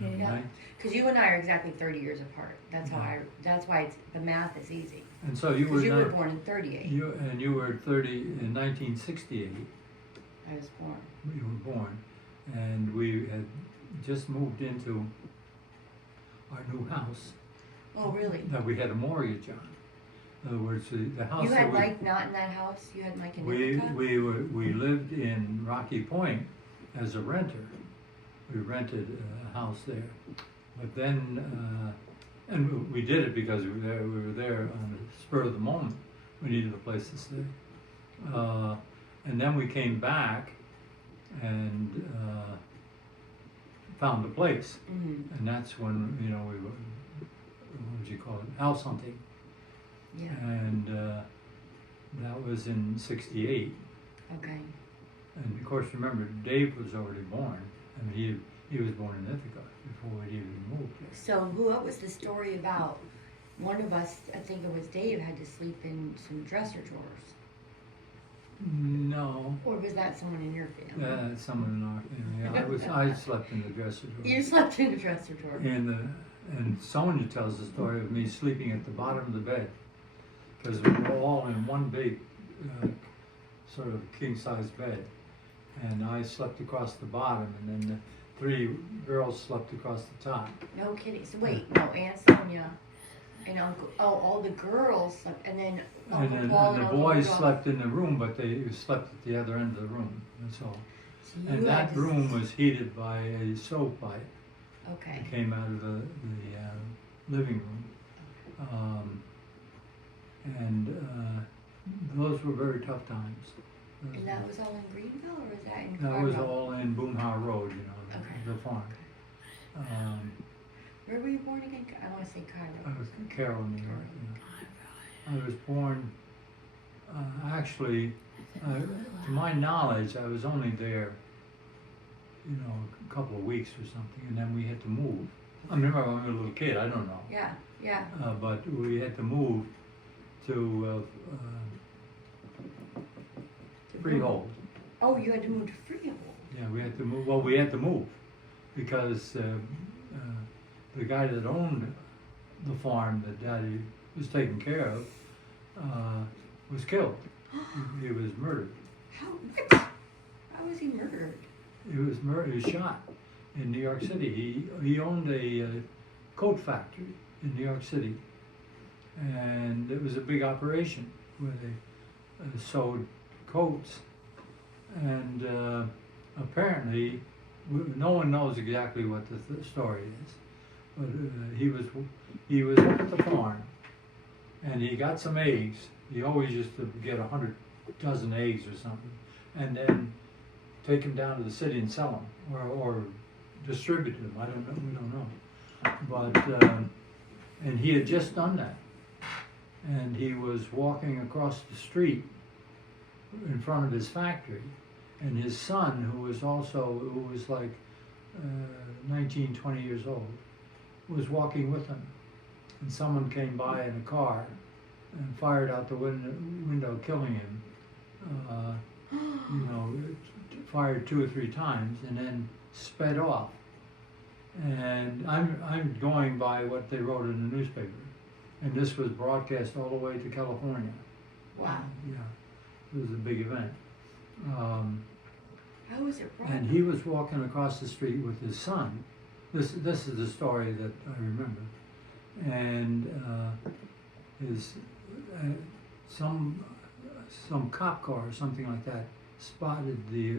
Yeah. Because you and I are exactly 30 years apart. That's how Yeah. that's why the math is easy. And so you were Because you were not, born in 38. you were 30 in 1968. I was born. You were born, and we had just moved into our new house Oh, really? that we had a mortgage on. In other words, the house You that had we Mike not in that house? You had Mike in we Ithaca? we lived in Rocky Point as a renter. We rented a house there, but then and we did it because we were there on the spur of the moment. We needed a place to stay, and then we came back and found a place, Mm-hmm. and that's when we were, what would you call it, house hunting, Yeah. and that was in '68. Okay. And of course, remember, Dave was already born. I mean, he was born in Ithaca before we'd even moved here. So what was the story about? One of us, I think it was Dave, had to sleep in some dresser drawers. No, Or was that someone in your family? someone in our family. I slept in the dresser drawer. You slept in the dresser drawer. And Sonia tells the story of me sleeping at the bottom of the bed because we were all in one big sort of king-size bed, and I slept across the bottom, and then the three girls slept across the top. No kidding. So wait, no, Aunt Sonia and Uncle, all the girls slept, and then Uncle Paul And and the Uncle boys Rudolph. slept in the room, but they slept at the other end of the room. That's all. So you And had that to room was heated by a stove pipe. Okay. It came out of the living room. Those were very tough times. And that was all in Greenville, or was that in That was Carmel? all in Boomhauer Road, Okay. the farm. Where were you born again? I want to say I Cairo. was in Carroll, New York. I was born, actually, to my knowledge, I was only there, a couple of weeks or something, and then we had to move. I remember when I was a little kid, I don't know. Yeah, yeah. But we had to move to Freehold. Oh, you had to move to Freehold. Yeah, we had to move. Well, we had to move because the guy that owned the farm that Daddy was taking care of was killed. He was murdered. How was he murdered? He was murdered. He was shot in New York City. He owned a coat factory in New York City, and it was a big operation where they sewed coats, and apparently no one knows exactly what the story is, but he was up at the farm, and he got some eggs. He always used to get 100 dozen eggs or something, and then take them down to the city and sell them, or distribute them. I don't know. We don't know. But and he had just done that, and he was walking across the street in front of his factory, and his son, who was like 19, 20 years old, was walking with him, and someone came by in a car and fired out the window, killing him. Fired 2 or 3 times and then sped off. And I'm going by what they wrote in the newspaper, and this was broadcast all the way to California. Wow. Yeah, it was a big event. How was it brought? And he was walking across the street with his son. This is the story that I remember. And some cop car or something like that spotted the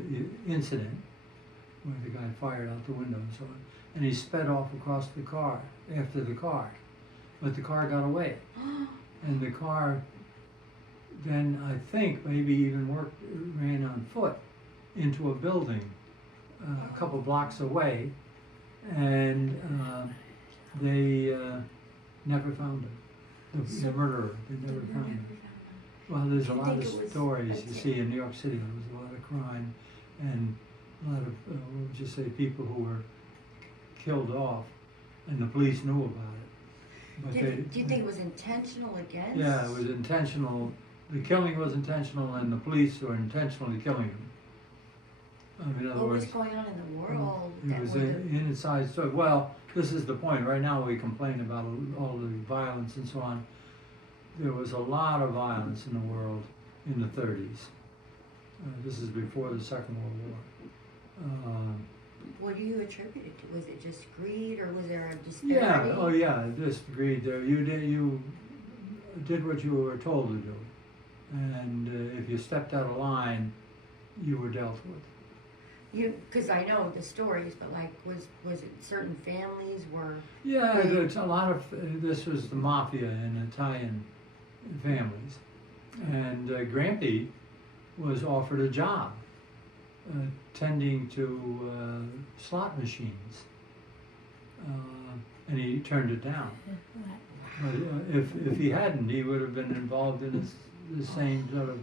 incident where the guy fired out the window and so on, and he sped off across the car after the car, but the car got away, and the car then I think maybe even ran on foot into a building a couple blocks away, and they never found him. The murderer, they never found him. Well, there's a lot of stories you see in New York City. There was a lot of crime and a lot of, what would you say, people who were killed off, and the police knew about it. But Do you think it was intentional against? Yeah, it was intentional. The killing was intentional, and the police were intentionally killing him. In other What was words, going on in the world? it that was were inside. So, well, this is the point. Right now, we complain about all the violence and so on. There was a lot of violence in the world in the 30s. This is before the Second World War. What do you attribute it to? Was it just greed, or was there a Yeah. disparity? Oh, yeah. Just greed. You did what you were told to do, and if you stepped out of line, you were dealt with. Because I know the stories, but like, was it certain families were? Yeah, it's a lot of. This was the mafia in Italian families, and Grampy was offered a job tending to slot machines, and he turned it down. But if he hadn't, he would have been involved in the same sort of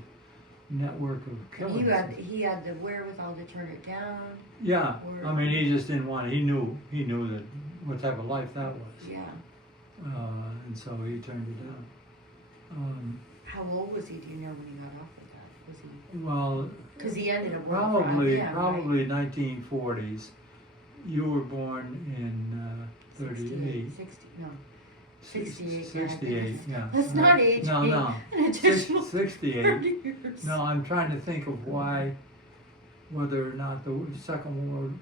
network of killings. He had the wherewithal to turn it down. Yeah, Or- I mean, he just didn't want it. He knew that what type of life that was, Yeah. and so he turned it down. How old was he? Do you know when he got off of that? Was he? Well, Because he ended up working for IBM, probably 1940s. You were born in 38. 68. 68, yeah. Let's not age No, me. no. An additional 68. 30 years. No, I'm trying to think of whether or not the Second World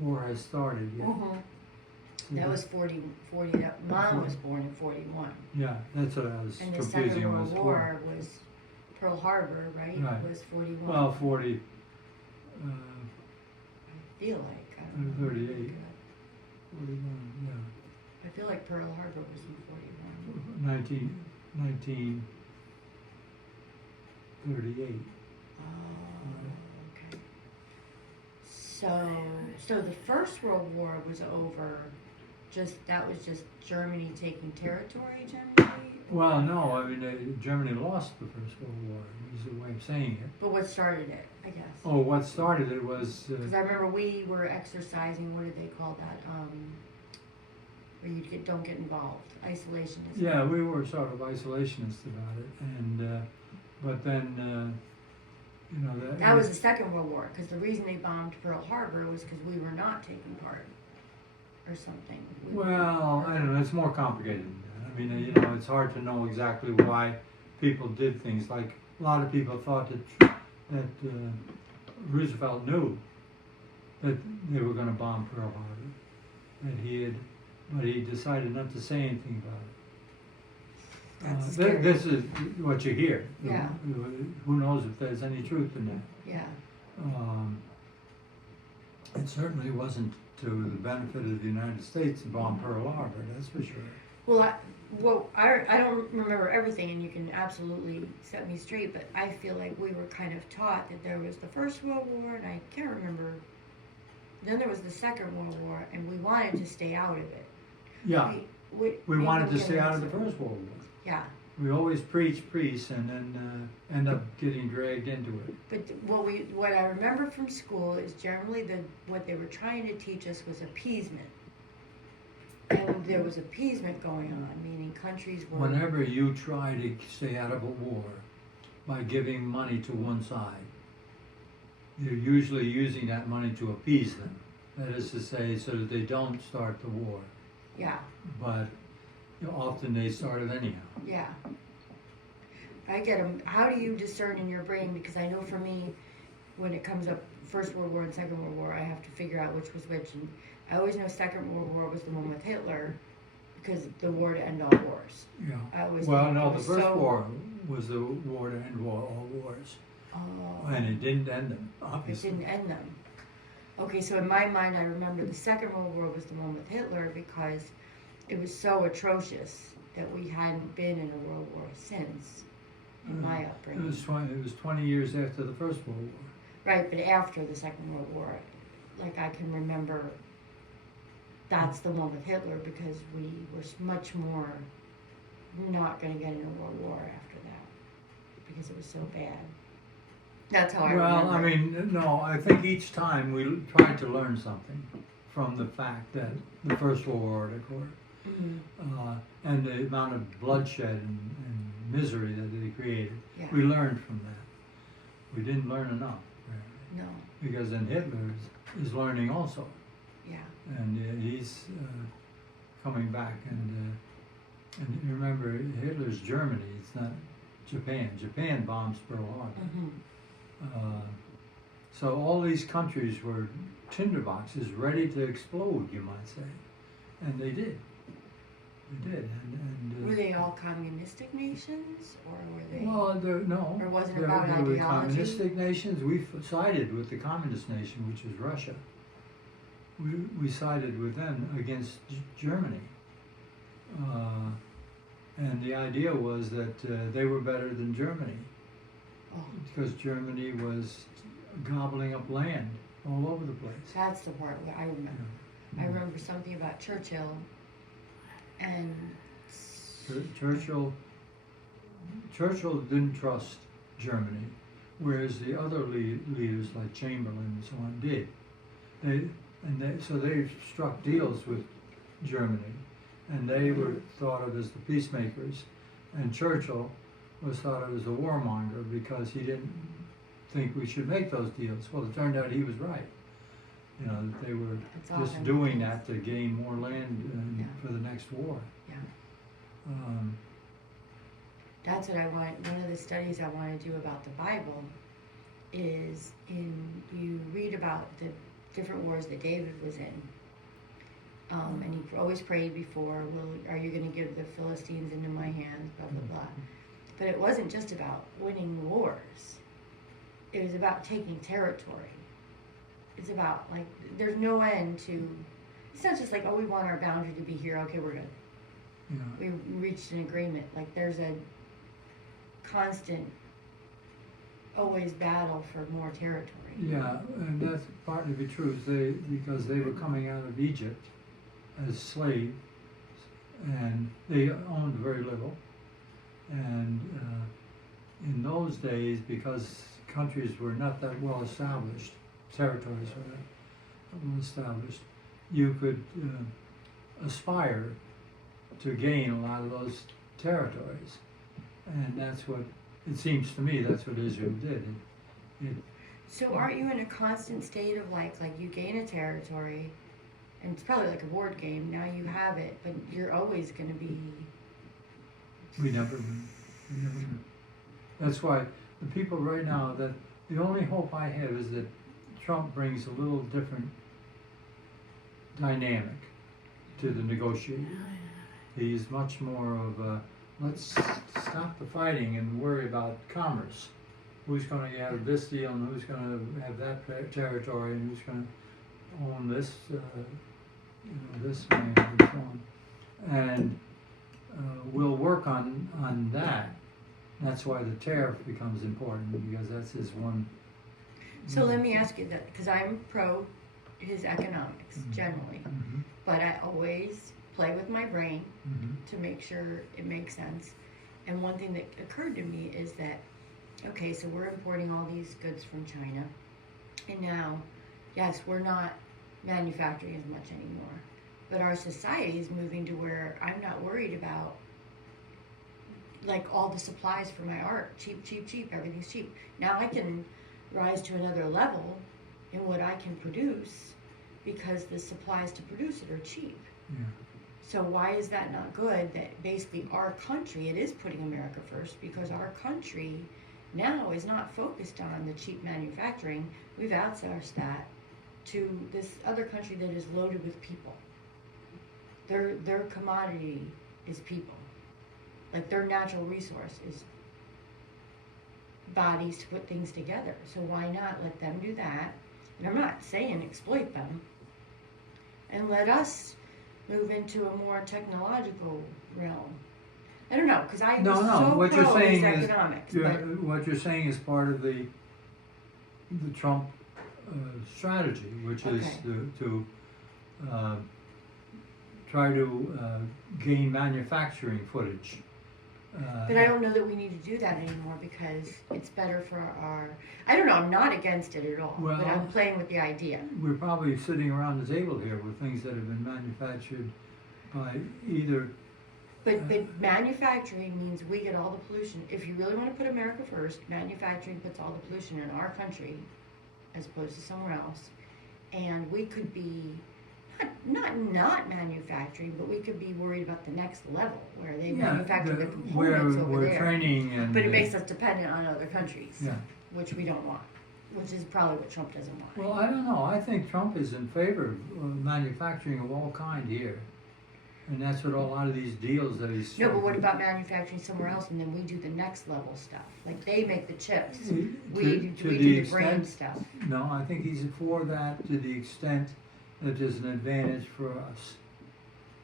War has started yet. Uh-huh. That was 40, Mom was born in 41. Yeah, that's what I was And the confusing Second it World was War was Pearl Harbor, right? Right. Was 41. Well, 40, I feel like. I don't know. 38. 41, yeah. I feel like Pearl Harbor was in 41. 1938. Oh, okay. So the First World War was over. That was just Germany taking territory generally? Well, no, I mean, Germany lost the First World War, is the way of saying it. But what started it, I guess? Oh, what started it was... Because I remember we were exercising, what did they call that? Where you don't get involved, isolationism. yeah, we were sort of isolationist about it, and but then, you know... That was the Second World War, because the reason they bombed Pearl Harbor was because we were not taking part, or something. Well, I don't know, it's more complicated than that. I mean, you know, it's hard to know exactly why people did things. Like, a lot of people thought that Roosevelt knew that they were going to bomb Pearl Harbor, but he decided not to say anything about it. That's scary. This is what you hear. Yeah. Who knows if there's any truth in that? Yeah. It certainly wasn't to the benefit of the United States to bomb Pearl Harbor, that's for sure. Well, I don't remember everything, and you can absolutely set me straight, but I feel like we were kind of taught that there was the First World War, and I can't remember. Then there was the Second World War, and we wanted to stay out of it. Yeah, we maybe wanted to we'll stay get out of the into- First World War. Yeah, We always preach, and then end up getting dragged into it. but what I remember from school is generally what they were trying to teach us was appeasement. And there was appeasement going on, meaning countries were... Whenever you try to stay out of a war by giving money to one side, you're usually using that money to appease them. That is to say, so that they don't start the war. Yeah, But often they start it anyhow. yeah. I get them. How do you discern in your brain? Because I know for me, when it comes up First World War and Second World War, I have to figure out which was which. And I always know Second World War was the one with Hitler, because the war to end all wars. Yeah. I always Well, thought no, it the was first so- war was the war to end all wars. Oh, And it didn't end them, it obviously. didn't end them. Okay, so in my mind, I remember the Second World War was the one with Hitler because it was so atrocious that we hadn't been in a world war since, in my It upbringing. was 20 years after the First World War. Right, but after the Second World War, like I can remember that's the one with Hitler because we were much more not going to get in a world war after that because it was so bad. That's how I remember. Well, I mean, no, I think each time we tried to learn something from the fact that the First World War occurred. Mhm. And the amount of bloodshed and misery that they created. Yeah. We learned from that. We didn't learn enough. Apparently. No. because then Hitler is learning also, Yeah. and he's coming back. And you remember Hitler's Germany. It's not Japan. Japan bombs Pearl Harbor. Mm-hmm. So all these countries were tinderboxes ready to explode, you might say, and they did. They did, and Were they all communistic nations, or were they? well, no. Or was it There about were ideology? communistic nations. We sided with the communist nation, which was Russia. We sided with them against Germany, and the idea was that they were better than Germany Oh, because Germany was gobbling up land all over the place. that's the part where I remember. I remember something about Churchill, and Churchill didn't trust Germany, whereas the other leaders like Chamberlain and so on did. So they struck deals with Germany, and they were thought of as the peacemakers, and Churchill was thought of as a warmonger because he didn't think we should make those deals. Well, it turned out he was right. You know, that they were it's just often doing the case. that to gain more land Yeah. for the next war. Yeah. Um, That's what I want. One of the studies I want to do about the Bible is you read about the different wars that David was in, and he always prayed before, are you going to give the Philistines into my hands, blah blah blah. But it wasn't just about winning wars. It was about taking territory. It's about, like, there's no end to. It's not just like, oh, we want our boundary to be here. Okay, we're good. you know, We reached an agreement. Like, there's a constant, always battle for more territory. yeah, and that's partly the truth. Because they were coming out of Egypt as slaves, and they owned very little. And in those days, because countries were not that well established, territories were not well established, you could aspire to gain a lot of those territories. And that's what, it seems to me, that's what Israel did. So aren't you in a constant state of like you gain a territory, and it's probably like a board game, now you have it, but you're always going to be. We never knew. That's why the people right now, that the only hope I have is that Trump brings a little different dynamic to the negotiating. He's much more of a, let's stop the fighting and worry about commerce. Who's going to have this deal and who's going to have that territory and who's going to own this, this land and so on. And we'll work on that. That's why the tariff becomes important, because that's his one. So let me ask you that, because I'm pro his economics generally, Mhm. but I always play with my brain Mhm. to make sure it makes sense. And one thing that occurred to me is that, okay, so we're importing all these goods from China, and now, yes, we're not manufacturing as much anymore, but our society is moving to where I'm not worried about like all the supplies for my art, cheap, everything's cheap. Now I can rise to another level in what I can produce because the supplies to produce it are cheap. Yeah. So why is that not good? That basically our country, it is putting America first, because our country now is not focused on the cheap manufacturing. We've outsourced that to this other country that is loaded with people. Their commodity is people. Like, their natural resource is bodies to put things together. So why not let them do that? And I'm not saying exploit them. And let us move into a more technological realm. I don't know, because I was so what you're pro saying these is, economics. But what you're saying is part of the Trump strategy, which is Okay. to try to gain manufacturing footage. But I don't know that we need to do that anymore, because it's better for our. I don't know. I'm not against it at all. But Well, I'm playing with the idea. We're probably sitting around the table here with things that have been manufactured by either. But manufacturing means we get all the pollution. If you really want to put America first, manufacturing puts all the pollution in our country, as opposed to somewhere else, and we could be not manufacturing, but we could be worried about the next level where they manufacture the components over we're there. training and. But it makes us dependent on other countries, Yeah. which we don't want, which is probably what Trump doesn't want. Well, I don't know. I think Trump is in favor of manufacturing of all kind here. And that's what a lot of these deals that he's. No, but what about manufacturing somewhere else, and then we do the next level stuff? Like they make the chips, we do the brain stuff. No, I think he's for that to the extent that there's an advantage for us.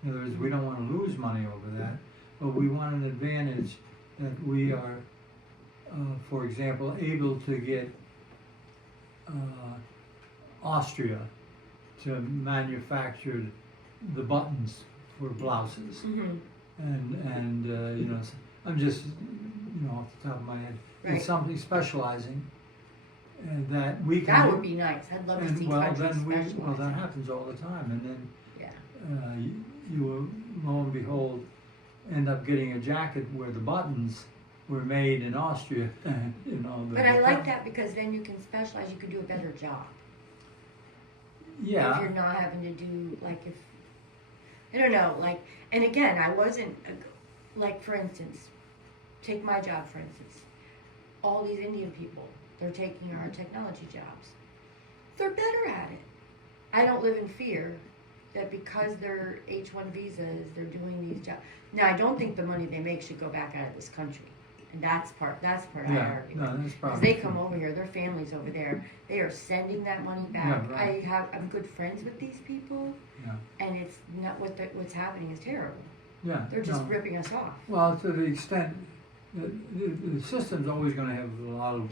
In other words, we don't want to lose money over that, but we want an advantage that we are, for example, able to get Austria to manufacture the buttons for blouses. Mm-hmm. And you know, I'm just, you know, off the top of my head, Right. it's something specializing, and that we can. That would be nice. I'd love to and see well, countries then specialize. well, that happens all the time, and then Yeah. you will, lo and behold, end up getting a jacket where the buttons were made in Austria. You know. But I like that because then you can specialize. You can do a better job. Yeah. If you're not having to do like if I don't know, like, and again, I wasn't like, for instance, take my job for instance. All these Indian people, they're taking our technology jobs. They're better at it. I don't live in fear that because they're H-1 visas, they're doing these jobs. Now, I don't think the money they make should go back out of this country. And that's part I Yeah. argue. No, that's Because probably. they true. come over here, their families over there, they are sending that money back. Yeah, right. I'm good friends with these people, Yeah. and it's not what's happening is terrible. Yeah. They're just no. ripping us off. Well, to the extent, the system's always going to have a lot of